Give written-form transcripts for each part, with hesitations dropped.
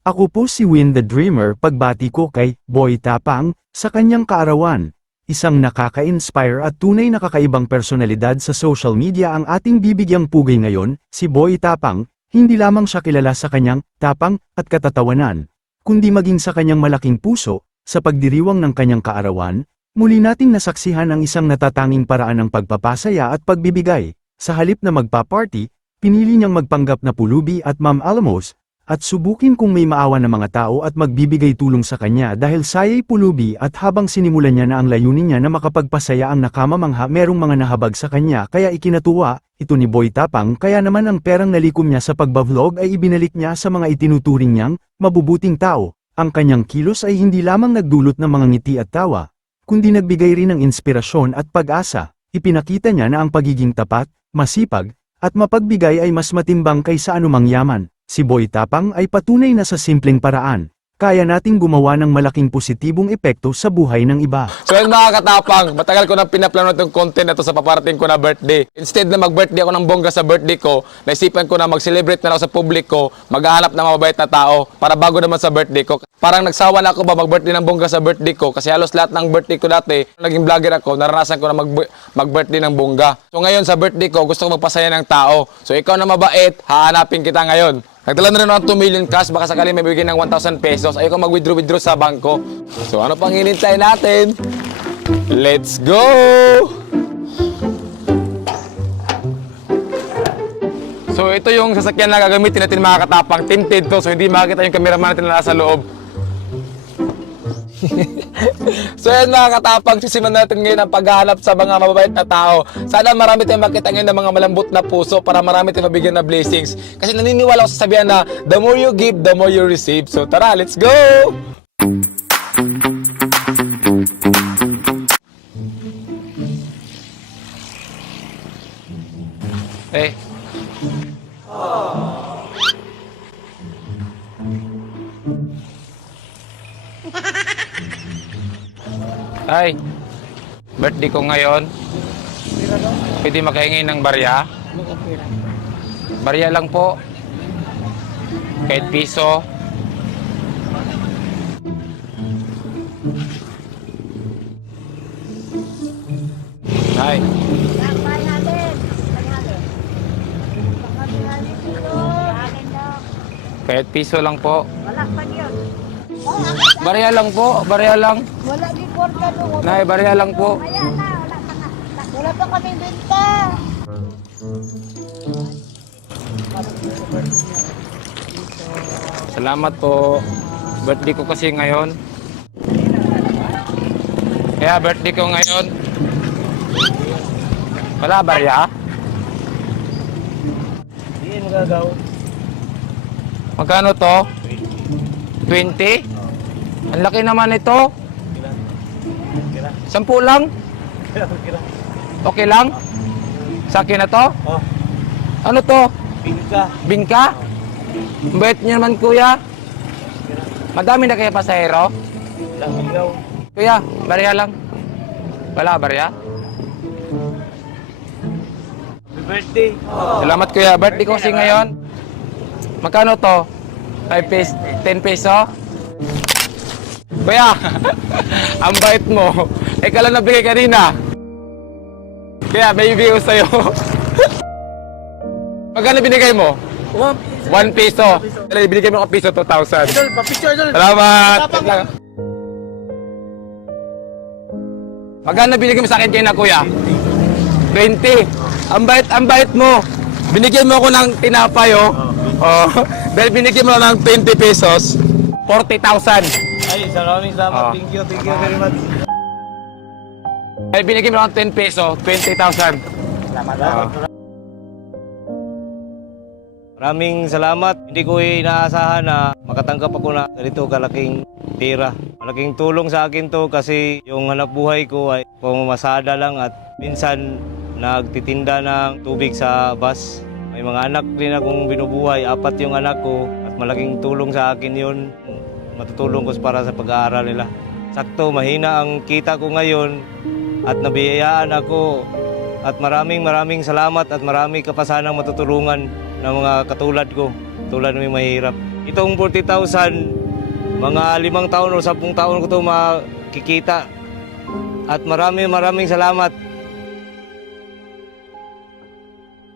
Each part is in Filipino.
Ako po si Win the Dreamer, pagbati ko kay Boy Tapang sa kanyang kaarawan. Isang nakaka-inspire at tunay na kakaibang personalidad sa social media ang ating bibigyang pugay ngayon, si Boy Tapang. Hindi lamang siya kilala sa kanyang tapang at katatawanan, kundi maging sa kanyang malaking puso, sa pagdiriwang ng kanyang kaarawan. Muli nating nasaksihan ang isang natatanging paraan ng pagpapasaya at pagbibigay. Sa halip na magpa-party, pinili niyang magpanggap na pulubi at Ma'am Alamos, at subukin kung may maawa na mga tao at magbibigay tulong sa kanya dahil saya'y pulubi. At habang sinimulan niya na ang layunin niya na makapagpasaya ang nakamamangha, merong mga nahabag sa kanya kaya ikinatuwa ito ni Boy Tapang, kaya naman ang perang nalikom niya sa pagbavlog ay ibinalik niya sa mga itinuturing niyang mabubuting tao. Ang kanyang kilos ay hindi lamang nagdulot ng mga ngiti at tawa, kundi nagbigay rin ng inspirasyon at pag-asa. Ipinakita niya na ang pagiging tapat, masipag, at mapagbigay ay mas matimbang kaysa anumang yaman. Si Boy Tapang ay patunay na sa simpleng paraan, kaya nating gumawa ng malaking positibong epekto sa buhay ng iba. So yun mga katapang, matagal ko nang pinaplano itong content na to sa paparating ko na birthday. Instead na mag-birthday ako ng bongga sa birthday ko, naisipan ko na mag-celebrate na ako sa publiko, maghahanap ng mababait na tao para bago naman sa birthday ko. Parang nagsawa na ako ba mag-birthday ng bongga sa birthday ko kasi halos lahat ng birthday ko dati, naging vlogger ako, naranasan ko na mag-birthday ng bongga. So ngayon sa birthday ko, gusto ko magpasaya ng tao. So ikaw na mabait, hahanapin kita ngayon. Nagdala na rin ako ng 2 million cash, baka sakali may bigyan ng 1,000 pesos. Ayoko mag-withdraw sa bangko. So ano pang hinintay natin? Let's go! So ito yung sasakyan na gagamitin natin mga katapang. Tinted to, so hindi makita yung cameraman natin na nasa loob. So yan mga katapang, sisimulan natin ngayon ang paghahanap sa mga mababait na tao. Sana marami tayong makita ngayon ng mga malambot na puso para marami tayong mabigyan na blessings. Kasi naniniwala ako sa sabihan na the more you give, the more you receive. So tara, let's go! Eh. Ay, birthday ko ngayon. Pwede makahingi ng barya? Barya lang po. Kahit piso. Ay. Kahit piso lang po. Wala pa yun. Barya lang po, barya lang. Wala di porta doon. Nay, barya lang po. Kaya na, wala pa nga. Wala pa kami benta. Salamat po. Birthday ko kasi ngayon. Kaya birthday ko ngayon. Wala barya? Hindi magagaw. Magkano to? 20? Ang laki naman ito. 10 lang? Okay lang? Sa akin na to? Oh, Ano to? bingka. Bingka? Ang bait niyo naman kuya. Madami na kaya pasahero? Lang ikaw. Kuya, barya lang. Wala barya? Happy birthday. Salamat kuya. Birthday ko kasi ngayon. Magkano to? 5 pesos? 10 peso? Kuya, ang bait mo. Ikaw lang nabigay kanina. Kaya may ibigay ko sa'yo. Magkano binigay mo? 1 peso. Binigay mo ako piso, 2,000. Idol, pa-picture idol. Salamat. Magkano binigay mo sa akin kaya kuya? 20. Ang bait mo. Binigyan mo ako ng tinapay, oh. Oh. Dahil binigyan mo ng 20 pesos, 40,000. Ay, maraming salamat. Oh. Thank you very much. Dahil binigyan mo ng 10 peso, 20,000. Maraming salamat. Hindi ko inaasahan na makatanggap ako na ganito kalaking tira. Malaking tulong sa akin to kasi yung hanap buhay ko ay pamamasada lang at minsan nagtitinda ng tubig sa bus. May mga anak din akong binubuhay, 4 yung anak ko at malaking tulong sa akin yun. Matutulong ko para sa pag-aaral nila. Sakto, mahina ang kita ko ngayon at nabiyayaan ako at maraming salamat at marami ka pa sanang matutulungan ng mga katulad ko, tulad ng mahirap. Itong 40,000, mga 5 taon o 10 taon ko ito makikita. At maraming salamat.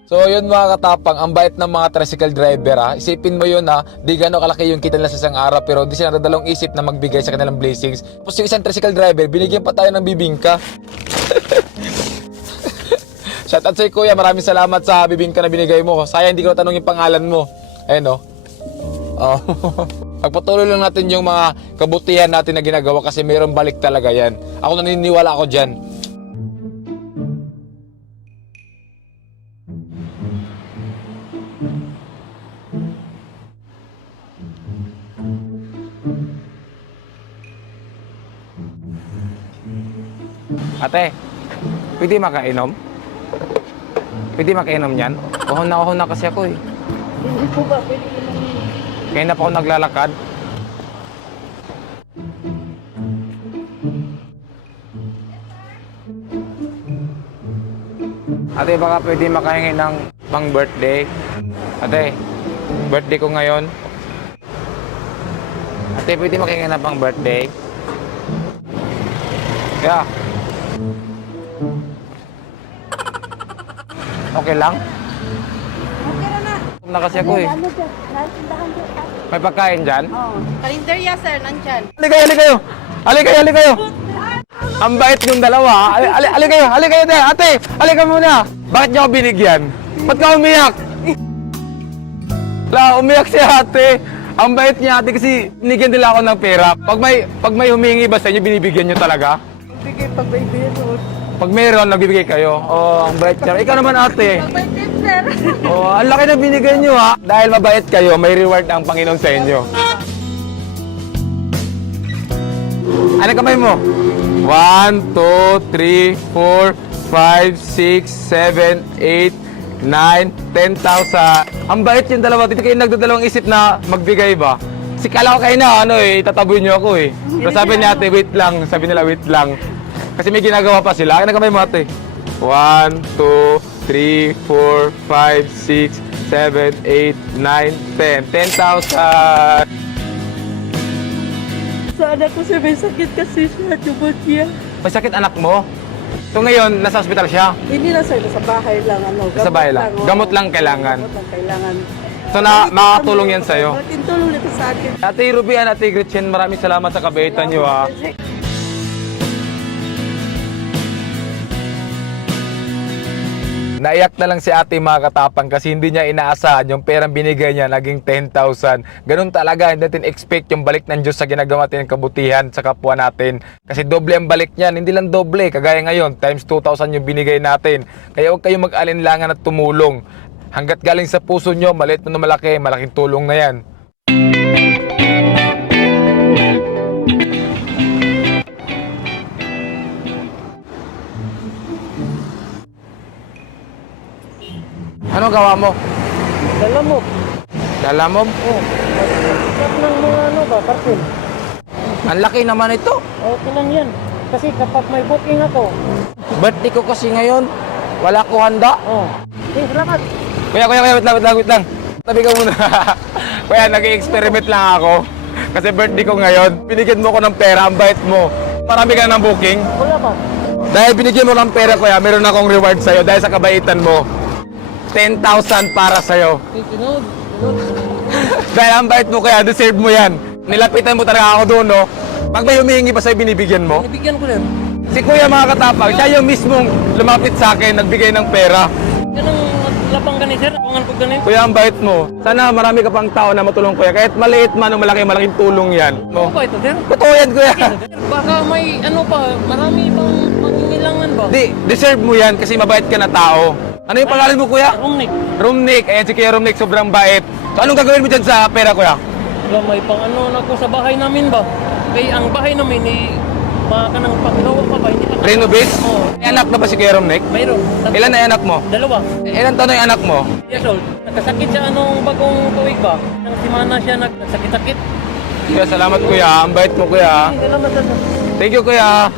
So yun mga katapang, ang bait ng mga tricycle driver ha. Isipin mo yun ha, di gano'ng kalaki yung kita nila sa isang araw pero di sila nadalawang isip na magbigay sa kanilang blessings. Tapos yung isang tricycle driver, binigyan pa tayo ng bibingka. Shoutout sa kuya, maraming salamat sa bibingka na binigay mo. Sayang hindi ko natanong yung pangalan mo. Ayun o. Oh. Pagpatuloy lang natin yung mga kabutihan natin na ginagawa kasi mayroong balik talaga yan. Ako naniniwala ako dyan. Ate, pwede makainom? Pwede makainom yan? Uhon na kasi ako eh. Hindi po ba pwede inumin? Kaya na pa ako naglalakad. Ate, baka pwede makahingi ng pang birthday? Ate, birthday ko ngayon. Ate, pwede makahingi ng pang birthday? Kaya. Okay lang? Okay na. Na kasi ako eh. Ano dyan? Nasindahan dyan. May pagkain dyan? Oo. Karinderya sir, nandyan. Ali kayo. Ang bait yung dalawa. Ali kayo, ate. Ali ka muna. Bakit niyo ako binigyan? Ba't ka umiyak? Umiyak si ate. Ang bait niya ate kasi binigyan nila ako ng pera. Pag may humingi ba sa inyo, binibigyan niyo talaga? Bigay pag may meron. Pag meron, nagbibigay kayo. Oh, ang bait niya. Ikaw naman ate. May tip sir. Oh, ang laki na binigay niyo ha. Dahil mabait kayo, may reward ang Panginoon sa inyo. Ano kamay mo? 1, 2, 3, 4, 5, 6, 7, 8, 9, 10,000. Ang bait yung dalawa. Dito kayo nagdadalawang isip na magbigay ba? Kasi kala ko kayo na, itataboy niyo ako eh. Pero sabi ni ate, wait lang. Sabi nila, wait lang. Kasi may ginagawa pa sila. Ano kamay mo ate? 1, 2, 3, 4, 5, 6, 7, 8, 9, 10. 10,000! Sa anak ko sir, may sakit kasi siya. Tubod niya. May sakit anak mo? So ngayon, nasa ospital siya? Hindi na sir, sa bahay lang. Sa bahay lang? Gamot lang kailangan? Gamot lang kailangan. So makakatulong yan sa'yo? Malaking tulong nito sa akin. Ate Rubian, Ate Gretchen, maraming salamat sa kabaitan niyo ha. Naiyak na lang si ate mga katapang kasi hindi niya inaasahan yung perang binigay niya naging 10,000. Ganun talaga, hindi natin expect yung balik ng Diyos sa ginagawa natin ng kabutihan sa kapwa natin. Kasi doble ang balik niyan, hindi lang doble, kagaya ngayon, times 2,000 yung binigay natin. Kaya huwag kayong mag-alinlangan at tumulong. Hanggat galing sa puso nyo, maliit mo na malaki, malaking tulong na yan. Ano gawa mo? Dalamog. Dalamog? Oo. Masarap ng mga parfum. Ang laki naman ito. Okay lang yan. Kasi kapag may booking ako. Birthday ko kasi ngayon. Wala ko handa. Oh. Salamat. Kuya, wait lang. Tabi ka muna. Kuya, nag-i-experiment lang ako. Kasi birthday ko ngayon. Binigyan mo ko ng pera, ang bait mo. Marami ka ng booking. Wala ba? Dahil binigyan mo ng pera, kuya, meron akong reward sa'yo dahil sa kabaitan mo. 10,000 para sa'yo. Dahil ang bait mo kaya, deserve mo yan. Nilapitan mo talaga ako doon, no? Pag may humihingi pa sa'yo, binibigyan mo? Ibigyan ko rin. Si kuya mga katapang, siya yung mismong lumapit sa akin, nagbigay ng pera. Ganang lapang gani sir. Pangan ko gani. Kuya, ang bait mo. Sana marami ka pang tao na matulong kuya. Kahit maliit man o malaking tulong yan. No? Ano ba ito sir? Totoo yan, kuya. Baka may ano pa, marami pang mangingilangan ba? Di, deserve mo yan kasi mabait ka na tao. Ano yung pangalan mo, kuya? Rumnik. Rumnik. Ayan si Kuya Rumnik, sobrang bait. So, anong gagawin mo dyan sa pera, kuya? Wala may pang ano na ko sa bahay namin ba? Kaya ang bahay namin baka nang paggawa pa ba? Hindi pa Renovate? Oo. May anak na ba si Kuya Rumnik? Mayroon. Ilan na yung anak mo? Dalawa. Ilan taon na yung anak mo? Years old. Nagkasakit siya anong bagong tuwig ba? Nang simana siya nagsakit-sakit. Kuya, salamat, kuya. Ang bait mo, kuya. Salamat sir. Thank you, kuya.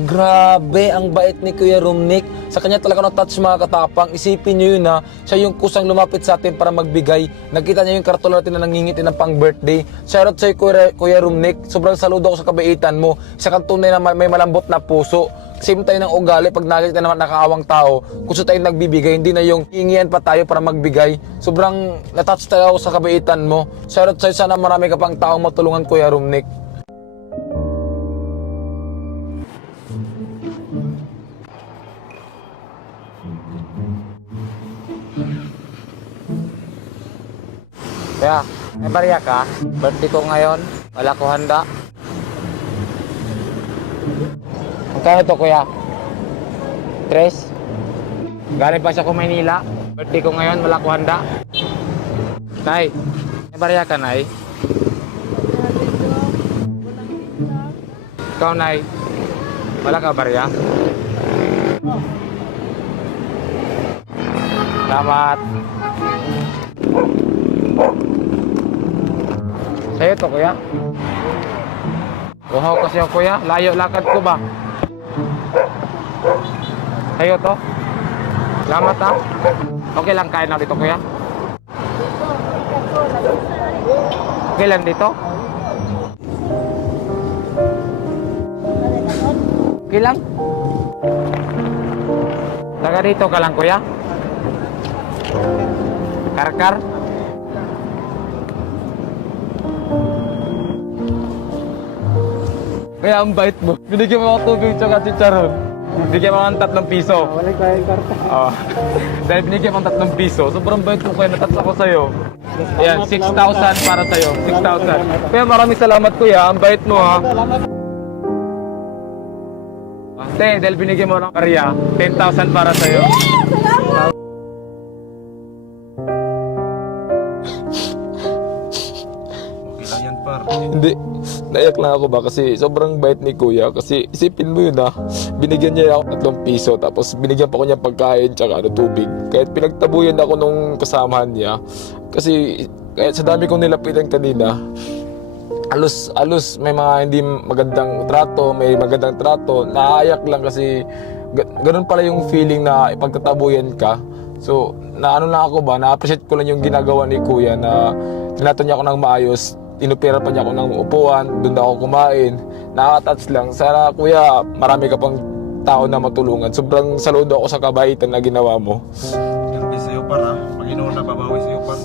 Grabe, ang bait ni Kuya Rumnik. Sa kanya talaga na-touch mga katapang. Isipin nyo yun ha. Siya yung kusang lumapit sa atin para magbigay. Nakita niya yung karton natin na nangingiti ng pang birthday. Shoutout sa'yo Kuya Rumnik. Sobrang saludo ako sa kabaitan mo. Isa kang tunay na may malambot na puso. Same tayo ng ugali pag nakita naman nakaawang tao. Gusto tayong nagbibigay, hindi na yung hingian pa tayo para magbigay. Sobrang na-touch tayo ako sa kabaitan mo. Shoutout sa'yo, sana marami ka pang taong matulungan Kuya Rumnik. Kaya, may barya ka? Birthday ko ngayon. Wala ko handa. Magkano to, kuya? 3? Galing pa siya ko Maynila. Birthday ko ngayon. Wala ko handa. Nay, may barya ka, Nay? Ikaw, Nay? Wala ka barya? Salamat. Sa'yo to, kuya. Uhaw kasi ako, kuya. Layo lakad ko ba? Sa'yo to. Salamat, ha. Okay lang kain na dito, kuya. Okay lang dito. Okay lang. Taga dito ka lang, kuya. Karkar. Kaya ang bait mo. Binigyan mo ako tubig tsaka chicharon. Binigyan mo ako ng 3 piso. Wala kayong karta. Dahil binigyan mo ng 3 piso, sobrang bait mo kaya natats ako sa'yo. Ayan, 6,000 para sa'yo. 6,000. Kaya maraming salamat kuya, ang bait mo ha. Te, dahil binigyan mo ng karya, 10,000 para sa'yo. Hindi, naiyak lang ako ba kasi sobrang bait ni kuya. Kasi isipin mo yun ha, binigyan niya ako 3 piso tapos binigyan pa ko niya pagkain tsaka tubig. Kahit pinagtabuyan ako nung kasamahan niya. Kasi kahit sa dami kong nilapitan kanina, alos may mga hindi magandang trato, may magandang trato. Naayak lang kasi ganun pala yung feeling na ipagtatabuyan ka. So, naano lang ako ba, na-appreciate ko lang yung ginagawa ni kuya na tinato niya ako ng maayos. Inopera pa niya ako ng upuan, doon na ako kumain. Nakaka-touch lang. Sana kuya, marami ka pang tao na matulungan. Sobrang saludo ako sa kabaitan na ginawa mo. Yan, sa'yo para. Panginoon na babawi sa'yo para.